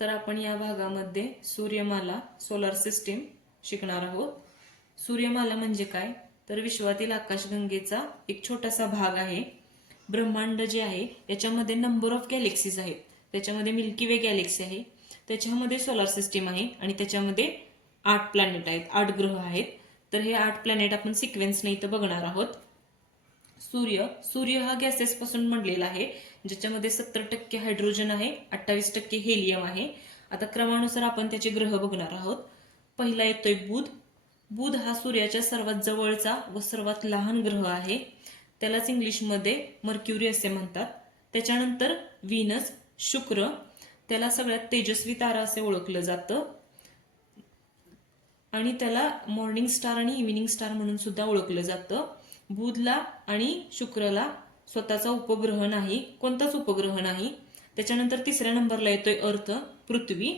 तर आपण या भागामध्ये सूर्यमाला सोलार सिस्टीम शिकणार आहोत. सूर्यमाला म्हणजे काय? तर विश्वातील आकाशगंगेचा एक छोटासा भाग आहे. ब्रह्मांड जे आहे याच्यामध्ये नंबर ऑफ गॅलेक्सीज आहेत. त्याच्यामध्ये मिल्की वे गॅलेक्सी आहे. त्याच्यामध्ये सोलार सिस्टीम आहे आणि त्याच्यामध्ये आठ प्लॅनेट आहेत आठ ग्रह आहेत. तर हे आठ प्लॅनेट आपण सिक्वेन्सने इथं बघणार आहोत. सूर्य सूर्य हा गॅसेस पासून बनलेला आहे ज्याच्यामध्ये सत्तर टक्के हायड्रोजन आहे अठ्ठावीस टक्के हेलियम आहे. आता क्रमानुसार आपण त्याचे ग्रह बघणार आहोत. पहिला येतोय बुध. बुध हा सूर्याच्या सर्वात जवळचा व सर्वात लहान ग्रह आहे. त्यालाच इंग्लिशमध्ये मर्क्युरी असे म्हणतात. त्याच्यानंतर व्हीनस शुक्र त्याला सगळ्यात तेजस्वी तारा असे ओळखलं जातं. आणि त्याला मॉर्निंग स्टार आणि इव्हिनिंग स्टार म्हणून सुद्धा ओळखलं जातं. बुधला आणि शुक्रला स्वतःचा उपग्रह नाही कोणताच उपग्रह नाही. त्याच्यानंतर तिसऱ्या नंबरला येतोय अर्थ पृथ्वी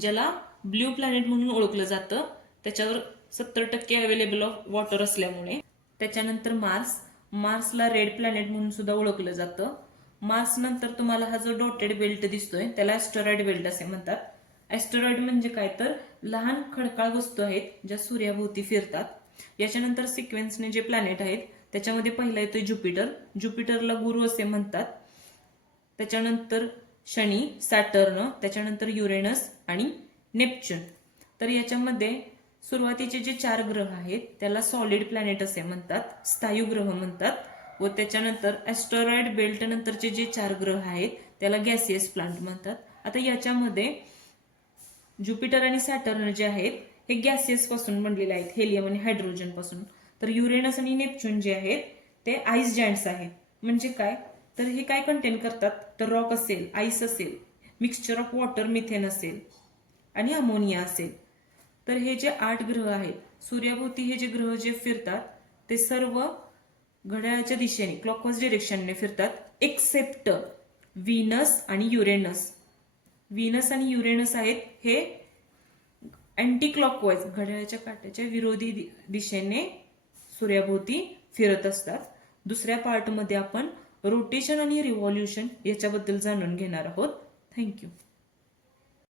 ज्याला ब्ल्यू प्लॅनेट म्हणून ओळखलं जातं. त्याच्यावर सत्तर टक्के अवेलेबल ऑफ वॉटर असल्यामुळे. त्याच्यानंतर मार्स मार्सला रेड प्लॅनेट म्हणून सुद्धा ओळखलं जातं. मार्स नंतर तुम्हाला हा जो डॉटेड बेल्ट दिसतोय त्याला ॲस्टरॉइड बेल्ट असे म्हणतात. ॲस्टरॉइड म्हणजे काय? तर लहान खडकाळ वस्तू आहेत ज्या सूर्याभोवती फिरतात. याच्यानंतर सिक्वेन्सने जे प्लॅनेट आहेत त्याच्यामध्ये पहिला येतोय ज्युपिटर. ज्युपिटरला गुरु असे म्हणतात. त्याच्यानंतर शनी सॅटर्न त्याच्यानंतर युरेनस आणि नेपच्यून. तर याच्यामध्ये सुरुवातीचे जे चार ग्रह आहेत त्याला सॉलिड प्लॅनेट असे म्हणतात स्थायू ग्रह म्हणतात. व त्याच्यानंतर ॲस्टरॉइड बेल्ट नंतरचे जे चार ग्रह आहेत त्याला गॅसियस प्लांट म्हणतात. आता याच्यामध्ये ज्युपिटर आणि सॅटर्न जे आहेत हे गॅसियसपासून बनलेले आहेत हेलियम आणि हायड्रोजनपासून. तर युरेनस आणि नेपच्यून जे आहेत ते आईस जॉईंट्स आहेत. म्हणजे काय? तर हे काय कंटेन करतात? तर रॉक असेल आईस असेल मिक्सचर ऑफ वॉटर मिथेन असेल आणि अमोनिया असेल. तर हे जे आठ ग्रह आहेत सूर्याभोवती हे जे ग्रह जे फिरतात ते सर्व घड्याळाच्या दिशेने क्लॉकवाईज डिरेक्शनने फिरतात एक्सेप्ट व्हीनस आणि युरेनस व्हीनस आणि युरेनस आहेत हे अँटी क्लॉकवाईज घड्याळाच्या काट्याच्या विरोधी दि- दिशेने सूर्याभोवती फिरत असतात. दुसऱ्या पार्टमध्ये आपण रोटेशन आणि रिव्हॉल्युशन याच्याबद्दल जाणून घेणार आहोत. थँक्यू